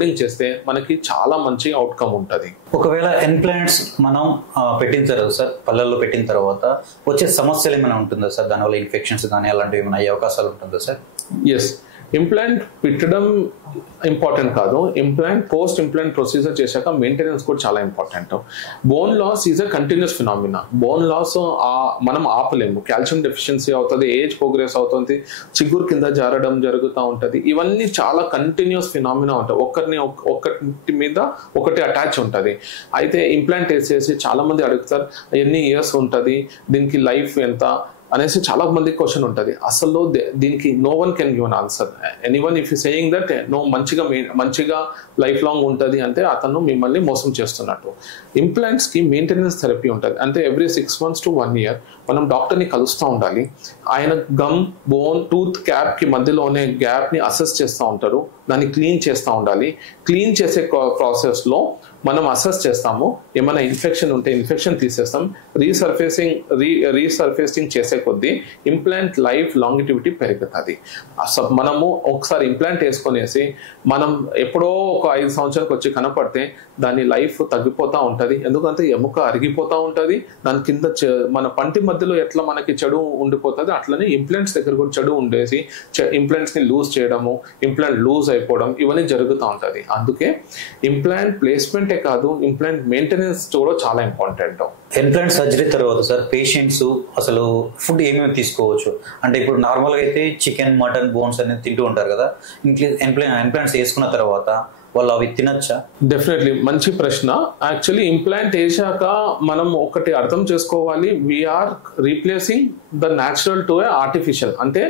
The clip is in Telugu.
లోడింగ్ చేస్తే మనకి చాలా మంచి అవుట్కమ్ ఉంటుంది. ఒకవేళ ఇంప్లాంట్స్ మనం పెట్టిన తర్వాత సార్, పళ్ళల్లో పెట్టిన తర్వాత వచ్చే సమస్యలు ఏమైనా ఉంటుందా సార్? దానివల్ల ఇన్ఫెక్షన్స్ కానీ అలాంటివి ఏమైనా అయ్యే అవకాశాలు ఉంటుందా సార్? ఎస్, ఇంప్లాంట్ పెట్టడం ఇంపార్టెంట్ కాదు, ఇంప్లాంట్ పోస్ట్ ఇంప్లాంట్ ప్రొసీజర్ చేశాక మెయింటెనెన్స్ కూడా చాలా important. Bone loss is a continuous phenomena. Bone loss మనం ఆపలేము. కాల్షియం డెఫిషియన్సీ అవుతుంది, ఏజ్ ప్రోగ్రెస్ అవుతుంది, చిగురు కింద జారడం జరుగుతూ ఉంటుంది. ఇవన్నీ చాలా కంటిన్యూస్ ఫినామినా ఉంటాయి, ఒక్కటి మీద ఒకటి అటాచ్ ఉంటుంది. అయితే ఇంప్లాంట్ వేసేసి చాలా మంది అడుగుతారు ఎన్ని ఇయర్స్ ఉంటుంది, దీనికి లైఫ్ ఎంత అనేసి చాలా మంది క్వశ్చన్ ఉంటుంది. అసలు దీనికి no one can give an answer. Anyone if you saying that no మంచిగా లైఫ్ లాంగ్ ఉంటుంది అంటే అతను మిమ్మల్ని మోసం చేస్తున్నట్టు. ఇంప్లాంట్స్కి మెయింటెనెన్స్ థెరపీ ఉంటుంది. అంటే ఎవ్రీ 6 months to 1 year మనం డాక్టర్ని కలుస్తూ ఉండాలి. ఆయన గమ్, బోన్, టూత్ క్యాప్కి మధ్యలోనే గ్యాప్ని అసెస్ చేస్తూ ఉంటారు, దాన్ని క్లీన్ చేస్తూ ఉండాలి. క్లీన్ చేసే ప్రాసెస్లో మనం అసెస్ చేస్తాము, ఏమైనా ఇన్ఫెక్షన్ ఉంటే ఇన్ఫెక్షన్ తీసేస్తాం. రీసర్ఫేసింగ్ చేసే కొద్దీ ఇంప్లాంట్ లైఫ్ లాంగిటివిటీ పెరుగుతుంది. మనము ఒకసారి ఇంప్లాంట్ వేసుకొనేసి మనం ఎప్పుడో ఒక 5 సంవత్సరాలకు వచ్చి కనపడితే దాని లైఫ్ తగ్గిపోతూ ఉంటుంది. ఎందుకంటే ఎముక అరిగిపోతూ ఉంటుంది, దాని కింద మన పంటి మధ్యలో ఎట్లా మనకి చెడు ఉండిపోతుంది, అట్లనే ఇంప్లాంట్స్ దగ్గర కూడా చెడు ఉండేసి ఇంప్లాంట్స్ని లూజ్ చేయడము, ఇంప్లాంట్ లూజ్ అయిపోవడం ఇవన్నీ జరుగుతూ ఉంటుంది. అందుకే ఇంప్లాంట్ ప్లేస్మెంటే కాదు, ఇంప్లాంట్ మెయింటెనెన్స్ కూడా చాలా ఇంపార్టెంట్. ఇంప్లాంట్ సర్జరీ తర్వాత సార్ పేషెంట్స్ అసలు ఫుడ్ ఏమేమి తీసుకోవచ్చు? అంటే ఇప్పుడు నార్మల్గా అయితే చికెన్, మటన్, బోన్స్ అనేది తింటూ ఉంటారు కదా, ఇంప్లాంట్స్ వేసుకున్న తర్వాత వాళ్ళు అవి తినచ్చా? డెఫినెట్లీ, మంచి ప్రశ్న. యాక్చువల్లీ ఇంప్లాంట్ వేసాక మనం ఒకటి అర్థం చేసుకోవాలి, we are replacing the natural to a artificial. అంటే